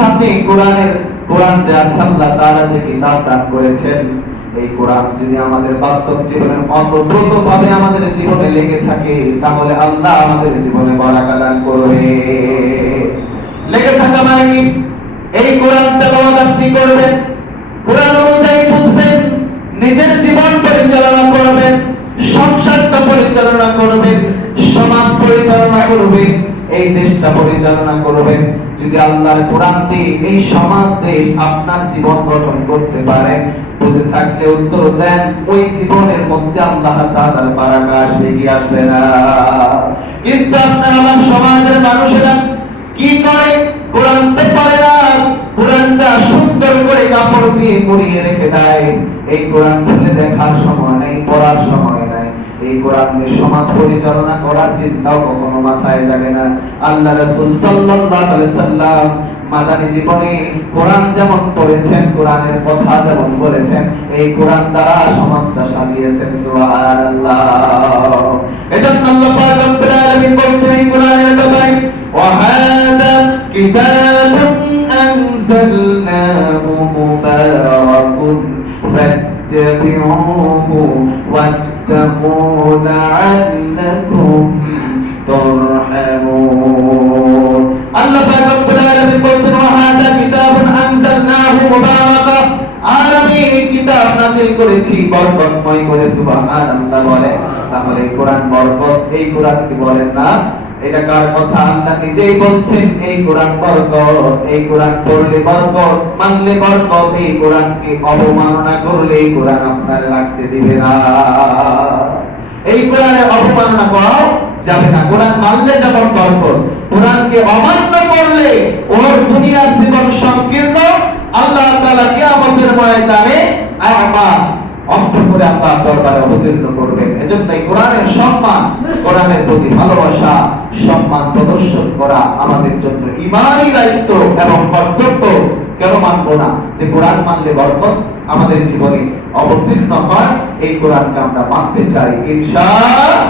সাথে কোরআন যে আল্লাহ তাআলা যে কিতাব দান করেছেন, এই কোরআন যদি আমাদের বাস্তব জীবনে অতপ্রতভাবে আমাদের জীবনে লেগে থাকে, তাহলে আল্লাহ আমাদের জীবনে বারাকা দান করবে। লেগে থাকা মানে কি? এই কোরআন তেলাওয়াত আপনি করবেন, কোরআন অনুযায়ী বুঝবেন, নিজের জীবন পরিচালনা করবেন, সংসারটা পরিচালনা করবেন, সমাজ পরিচালনা করবেন, এই দেশটা পরিচালনা করবেন। যদি আল্লাহর কোরআন দিয়ে এই সমাজ দেশ আপনার জীবন গঠন করতে পারেন, বুঝে থাকলে উত্তর দেন, ওই জীবনের মধ্যে আল্লাহ তাআলার বারাকা আসবে কি আসবে না? কিন্তু আপনার আমার সমাজের মানুষেরা কি করে? কোরআন তো পড়ে না, কোরআনটা সুন্দর করে কাপড় দিয়ে মুড়িয়ে রেখে দেয়। এই কোরআন খুলে দেখার সময় নেই, পড়ার সময় নাই। এই কোরআন দিয়ে সমাজ পরিচালনা করার চিন্তাও কখনো মাথায় জাগে না। আল্লাহ রাসূল সাল্লাল্লাহু আলাইহি সাল্লাম মাদানী জীবনে কোরআন যেমন পড়েছেন, কোরআনের কথা যেমন বলেছেন, এই কোরআন দ্বারা সমাজটা সাজিয়েছেন। সুবহানাল্লাহ। এজন্য আল্লাহ পাক রব্বুল আলামিন বলছেন এই কোরআনের ব্যাপারে, ওয়া হাযা কিতাবুন আনজালনাহু মুবারাকুন ফাত্তাবিউহু ওয়াত্তাকু লাআল্লাকুম তুরহামুন। আল্লাহ পাক রব্বুল আলামিন বলছেন, ওয়া হাযা কিতাবুন আনজালনাহু মুবারাকা, আর আমি এই কিতাব নাযিল করেছি বরকতময় করে। সুবহানাল্লাহ বলেন। তাহলে এই কোরআন বরকত, এই কোরআন কি বলেন না? এটা কার কথা? আল্লাহ নিজেই বলছেন এই কোরআন বরকত, এই কোরআন পড়লে বরকত, মানলে বরকত। এই কোরআনকে অবমাননা করলে এই কোরআন আপনার রাখতে দিবে না। এই কোরআনের অবমাননা করা যাবে না। কোরআন মানলে যেমন বরকত, কোরআনকে অমান্য করলে ওর দুনিয়ার জীবন সংকীর্ণ। আল্লাহ তাআলা কিয়ামতের ময়দানে অন্ত করে আল্লাহ দরবারে অবতীর্ণ করবেন। এজন্য এই কোরআনের সম্মান, কোরআনের প্রতি ভালোবাসা, সম্মান প্রদর্শন করা আমাদের জন্য ঈমানী দায়িত্ব এবং কর্তব্য। কেন মানবো না? যে কোরআন মানলে বরকত আমাদের জীবনে অবতীর্ণ হয়। এই কোরআনকে আমরা মানতে চাই ইনশাআল্লাহ।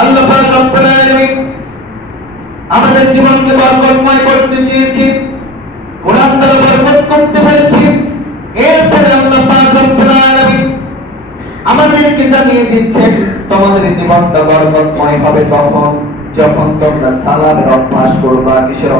আল্লাহ পাক রব্বুল আলামিন আমাদের জীবনকে বরকতময় করতে চেয়েছি, কোরআন দ্বারা বরকত করতে পেরেছি। এরপরে আল্লাহ পাক রব্বুল আলামিন আমাদেরকে জানিয়ে দিচ্ছেন, তোমাদের জীবনটা বরকতময় হবে তখন যখন তোমরা সালামের অভ্যাস করবা। কিসের